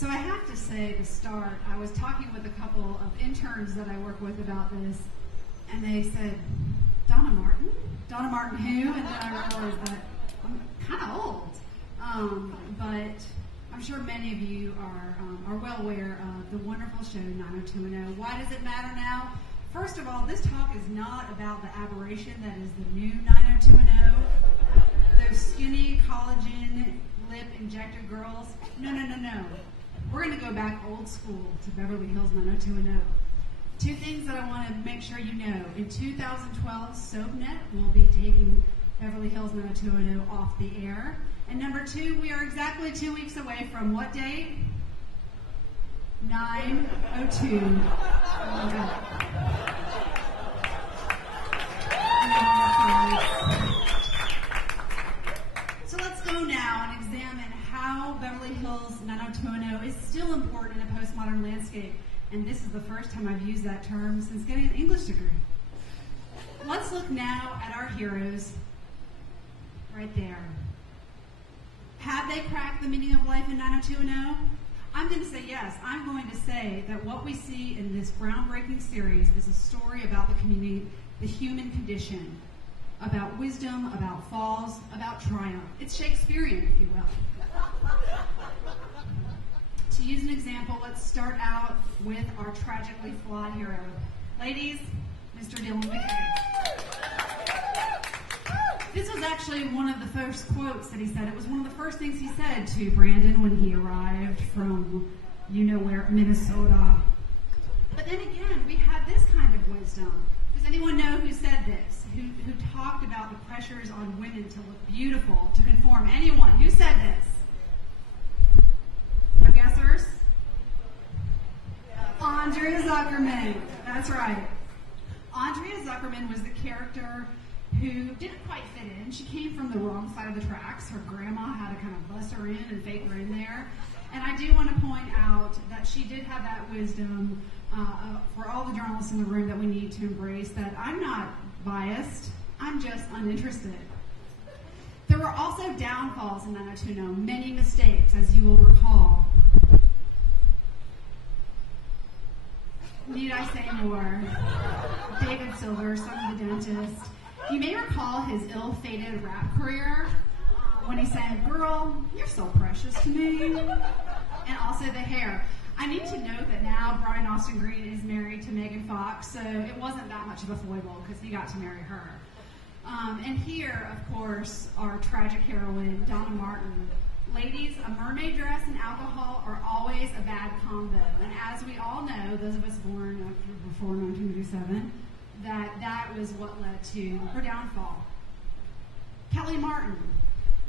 So I have to say to start, I was talking with a couple of interns that I work with about this, and they said, Donna Martin? Donna Martin who? And then I realized that I'm kind of old. But I'm sure many of you are well aware of the wonderful show 90210. Why does it matter now? First of all, this talk is not about the aberration that is the new 90210. Those skinny collagen lip injector girls. No. We're going to go back old school to Beverly Hills 90210. Two things that I want to make sure you know. In 2012, SoapNet will be taking Beverly Hills 90210 off the air. And number two, we are exactly 2 weeks away from what date? 902. So let's go now and examine how Beverly Hills 90210 is still important in a postmodern landscape. And this is the first time I've used that term since getting an English degree. Let's look now at our heroes right there. Have they cracked the meaning of life in 90210? I'm going to say yes. I'm going to say that what we see in this groundbreaking series is a story about the community, the human condition, about wisdom, about falls, about triumph. It's Shakespearean, if you will. To use an example, let's start out with our tragically flawed hero. Ladies, Mr. Dylan McKay. This was actually one of the first quotes that he said. It was one of the first things he said to Brandon when he arrived from you-know-where, Minnesota. But then again, we had this kind of wisdom. Does anyone know who said this? Who talked about the pressures on women to look beautiful, to conform? Anyone? Who said this? No guessers? Andrea Zuckerman. That's right. Andrea Zuckerman was the character who didn't quite fit in. She came from the wrong side of the tracks. Her grandma had to kind of bust her in and fake her in there. And I do want to point out that she did have that wisdom for all the journalists in the room that we need to embrace, that I'm not biased, I'm just uninterested. There were also downfalls in 90210, many mistakes, as you will recall. Need I say more? David Silver, son of the dentist. You may recall his ill-fated rap career when he said, "Girl, you're so precious to me." And also the hair. I need to note that now Brian Austin Green is married to Megan Fox, so it wasn't that much of a foible because he got to marry her. And here, of course, our tragic heroine, Donna Martin. Ladies, a mermaid dress and alcohol are always a bad combo. And as we all know, those of us born before 1987, that was what led to her downfall. Kelly Martin,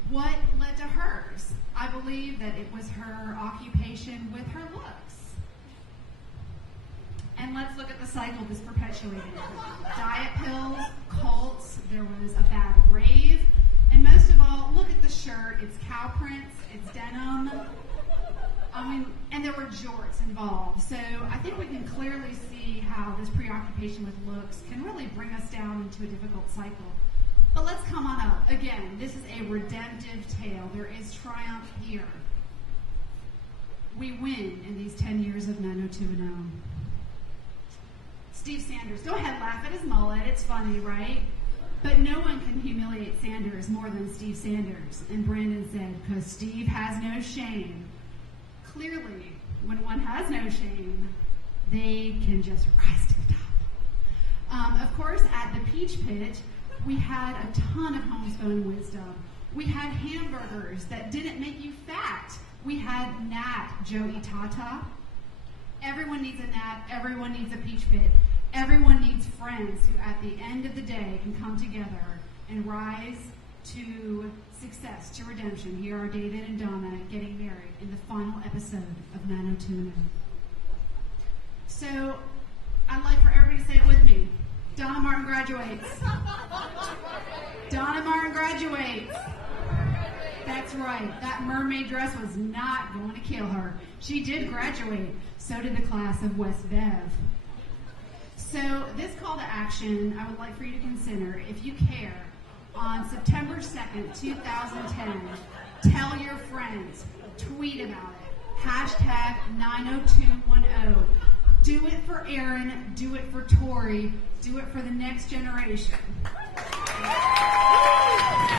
what led to hers? I believe that it was her occupation with her looks. And let's look at the cycle this perpetuated. Diet pills, cults, there was a bad rave, and most of all, look at the shirt. It's cow prints, it's denim. And there were jorts involved. So I think we can clearly see how this preoccupation with looks can really bring us down into a difficult cycle. But let's come on up. Again, this is a redemptive tale. There is triumph here. We win in these 10 years of 90210. Steve Sanders. Go ahead, laugh at his mullet. It's funny, right? But no one can humiliate Sanders more than Steve Sanders. And Brandon said, because Steve has no shame. Clearly, when one has no shame, they can just rise to the top. Of course, at the Peach Pit, we had a ton of homespun wisdom. We had hamburgers that didn't make you fat. We had Nat Joey Tata. Everyone needs a Nat. Everyone needs a Peach Pit. Everyone needs friends who, at the end of the day, can come together and rise to success, to redemption. Here are David and Donna getting married in the final episode of 90210. So, I'd like for everybody to say it with me. Donna Martin graduates. Donna Martin graduates. That's right. That mermaid dress was not going to kill her. She did graduate. So did the class of West Bev. So this call to action, I would like for you to consider, if you care, on September 2nd, 2010, tell your friends, tweet about it, Hashtag 90210. Do it for Aaron. Do it for Tori. Do it for the next generation.